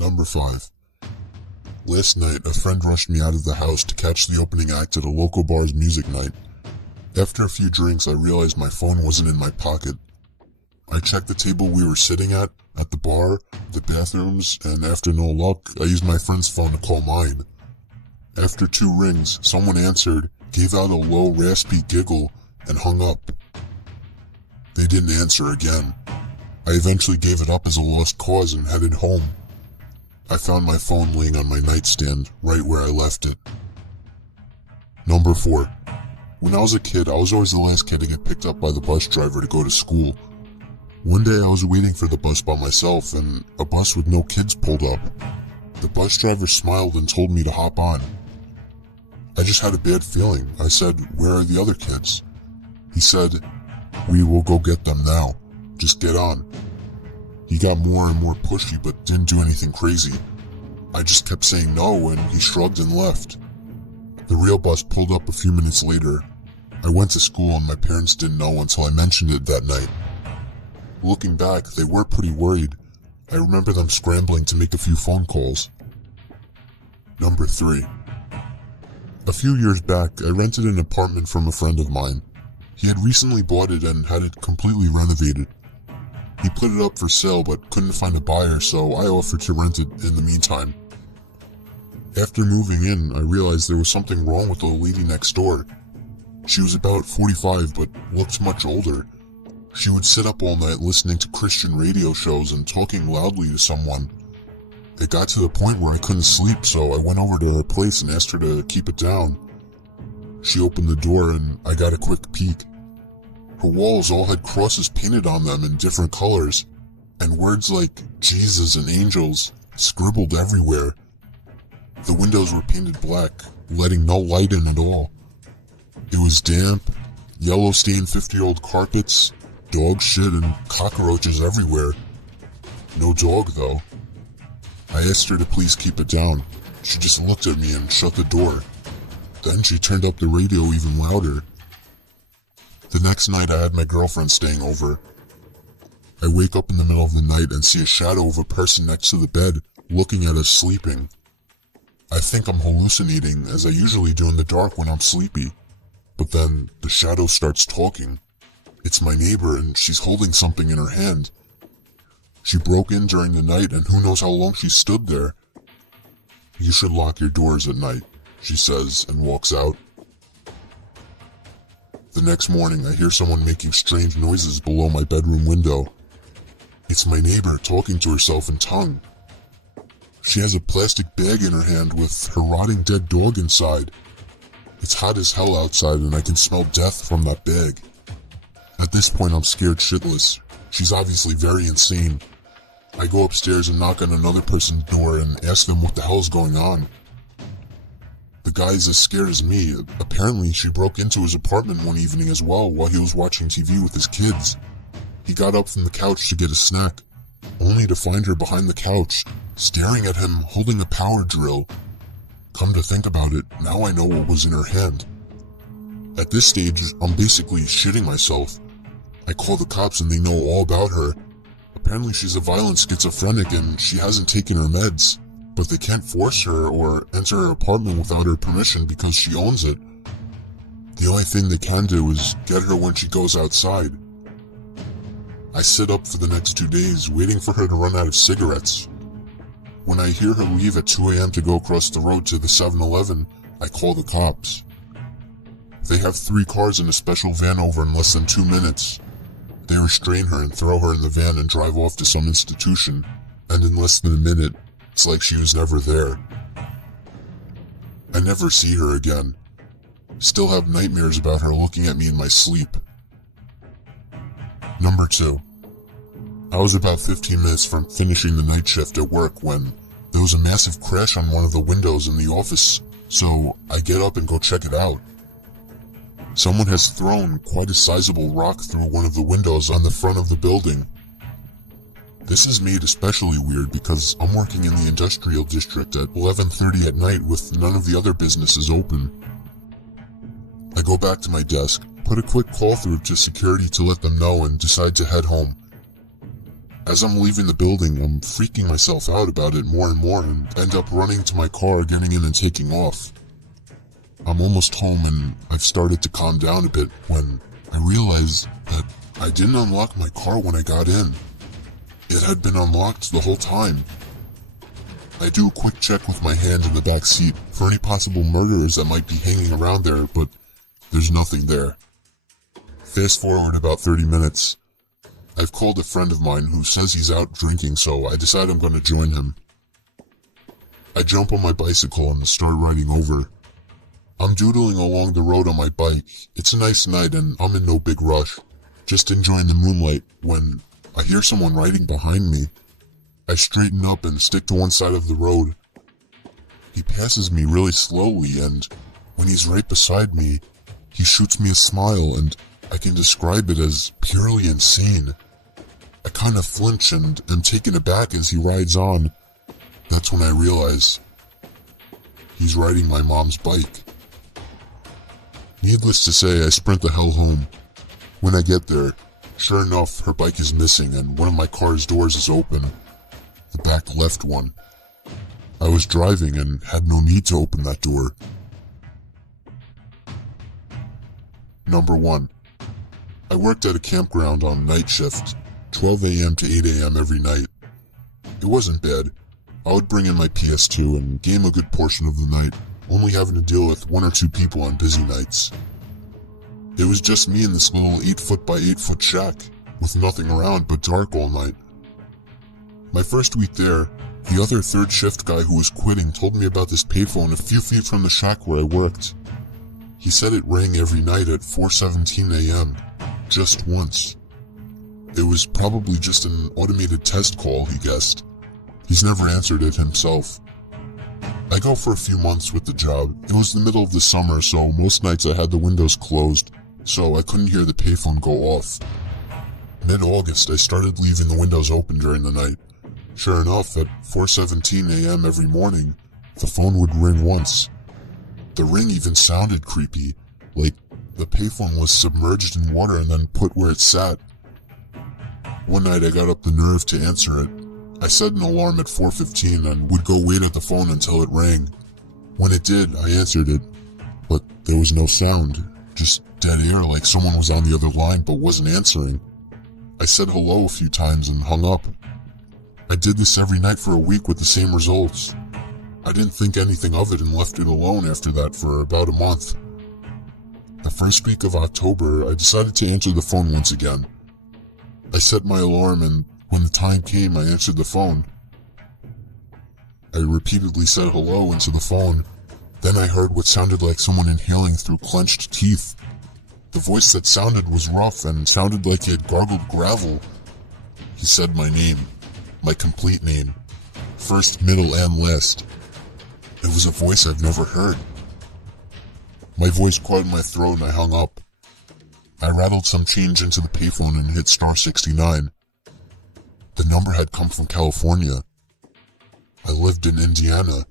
Number 5. Last night, a friend rushed me out of the house to catch the opening act at a local bar's music night. After a few drinks, I realized my phone wasn't in my pocket. I checked the table we were sitting at the bar, the bathrooms, and after no luck, I used my friend's phone to call mine. After 2 rings, someone answered, gave out a low, raspy giggle, and hung up. They didn't answer again. I eventually gave it up as a lost cause and headed home. I found my phone laying on my nightstand, right where I left it. Number 4. When I was a kid, I was always the last kid to get picked up by the bus driver to go to school. One day I was waiting for the bus by myself, and a bus with no kids pulled up. The bus driver smiled and told me to hop on. I just had a bad feeling. I said, "Where are the other kids?" He said, "We will go get them now. Just get on." He got more and more pushy but didn't do anything crazy. I just kept saying no and he shrugged and left. The real bus pulled up a few minutes later. I went to school and my parents didn't know until I mentioned it that night. Looking back, they were pretty worried. I remember them scrambling to make a few phone calls. Number 3. A few years back, I rented an apartment from a friend of mine. He had recently bought it and had it completely renovated. He put it up for sale but couldn't find a buyer, so I offered to rent it in the meantime. After moving in, I realized there was something wrong with the lady next door. She was about 45 but looked much older. She would sit up all night listening to Christian radio shows and talking loudly to someone. It got to the point where I couldn't sleep, so I went over to her place and asked her to keep it down. She opened the door and I got a quick peek. Her walls all had crosses painted on them in different colors, and words like Jesus and angels scribbled everywhere. The windows were painted black, letting no light in at all. It was damp, yellow-stained 50-year-old carpets, dog shit, and cockroaches everywhere. No dog, though. I asked her to please keep it down. She just looked at me and shut the door. Then she turned up the radio even louder. The next night I had my girlfriend staying over. I wake up in the middle of the night and see a shadow of a person next to the bed, looking at us sleeping. I think I'm hallucinating, as I usually do in the dark when I'm sleepy. But then the shadow starts talking. It's my neighbor and she's holding something in her hand. She broke in during the night and who knows how long she stood there. "You should lock your doors at night," she says and walks out. The next morning I hear someone making strange noises below my bedroom window. It's my neighbor talking to herself in tongue. She has a plastic bag in her hand with her rotting dead dog inside. It's hot as hell outside and I can smell death from that bag. At this point I'm scared shitless. She's obviously very insane. I go upstairs and knock on another person's door and ask them what the hell is going on. The guy is as scared as me. Apparently she broke into his apartment one evening as well while he was watching TV with his kids. He got up from the couch to get a snack, only to find her behind the couch, staring at him holding a power drill. Come to think about it, now I know what was in her hand. At this stage, I'm basically shitting myself. I call the cops and they know all about her. Apparently she's a violent schizophrenic and she hasn't taken her meds, but they can't force her or enter her apartment without her permission because she owns it. The only thing they can do is get her when she goes outside. I sit up for the next 2 days, waiting for her to run out of cigarettes. When I hear her leave at 2 a.m. to go across the road to the 7-Eleven, I call the cops. They have 3 cars in a special van over in less than 2 minutes. They restrain her and throw her in the van and drive off to some institution, and in less than a minute, it's like she was never there. I never see her again. Still have nightmares about her looking at me in my sleep. Number 2. I was about 15 minutes from finishing the night shift at work when there was a massive crash on one of the windows in the office, so I get up and go check it out. Someone has thrown quite a sizable rock through one of the windows on the front of the building. This is made especially weird because I'm working in the industrial district at 11:30 at night with none of the other businesses open. I go back to my desk, put a quick call through to security to let them know, and decide to head home. As I'm leaving the building, I'm freaking myself out about it more and more and end up running to my car, getting in and taking off. I'm almost home and I've started to calm down a bit when I realize that I didn't unlock my car when I got in. It had been unlocked the whole time. I do a quick check with my hand in the back seat for any possible murderers that might be hanging around there, but there's nothing there. Fast forward about 30 minutes. I've called a friend of mine who says he's out drinking, so I decide I'm going to join him. I jump on my bicycle and start riding over. I'm doodling along the road on my bike. It's a nice night and I'm in no big rush, just enjoying the moonlight when I hear someone riding behind me. I straighten up and stick to one side of the road. He passes me really slowly, and when he's right beside me, he shoots me a smile, and I can describe it as purely insane. I kind of flinch and am taken aback as he rides on. That's when I realize he's riding my mom's bike. Needless to say, I sprint the hell home. When I get there, sure enough, her bike is missing and one of my car's doors is open. The back left one. I was driving and had no need to open that door. Number 1. I worked at a campground on night shift, 12 a.m. to 8 a.m. every night. It wasn't bad. I would bring in my PS2 and game a good portion of the night, only having to deal with 1 or 2 people on busy nights. It was just me in this little 8-foot by 8-foot shack, with nothing around but dark all night. My first week there, the other third shift guy who was quitting told me about this payphone a few feet from the shack where I worked. He said it rang every night at 4:17 a.m., just once. It was probably just an automated test call, he guessed. He's never answered it himself. I go for a few months with the job. It was the middle of the summer, so most nights I had the windows closed, so I couldn't hear the payphone go off. Mid-August, I started leaving the windows open during the night. Sure enough, at 4:17 a.m. every morning, the phone would ring once. The ring even sounded creepy, like the payphone was submerged in water and then put where it sat. One night I got up the nerve to answer it. I set an alarm at 4:15 and would go wait at the phone until it rang. When it did, I answered it, but there was no sound, just dead air like someone was on the other line but wasn't answering. I said hello a few times and hung up. I did this every night for a week with the same results. I didn't think anything of it and left it alone after that for about a month. The first week of October, I decided to answer the phone once again. I set my alarm and when the time came, I answered the phone. I repeatedly said hello into the phone. Then I heard what sounded like someone inhaling through clenched teeth. The voice that sounded was rough and sounded like he had gargled gravel. He said my name, my complete name, first, middle, and last. It was a voice I've never heard. My voice caught in my throat and I hung up. I rattled some change into the payphone and hit *69. The number had come from California. I lived in Indiana.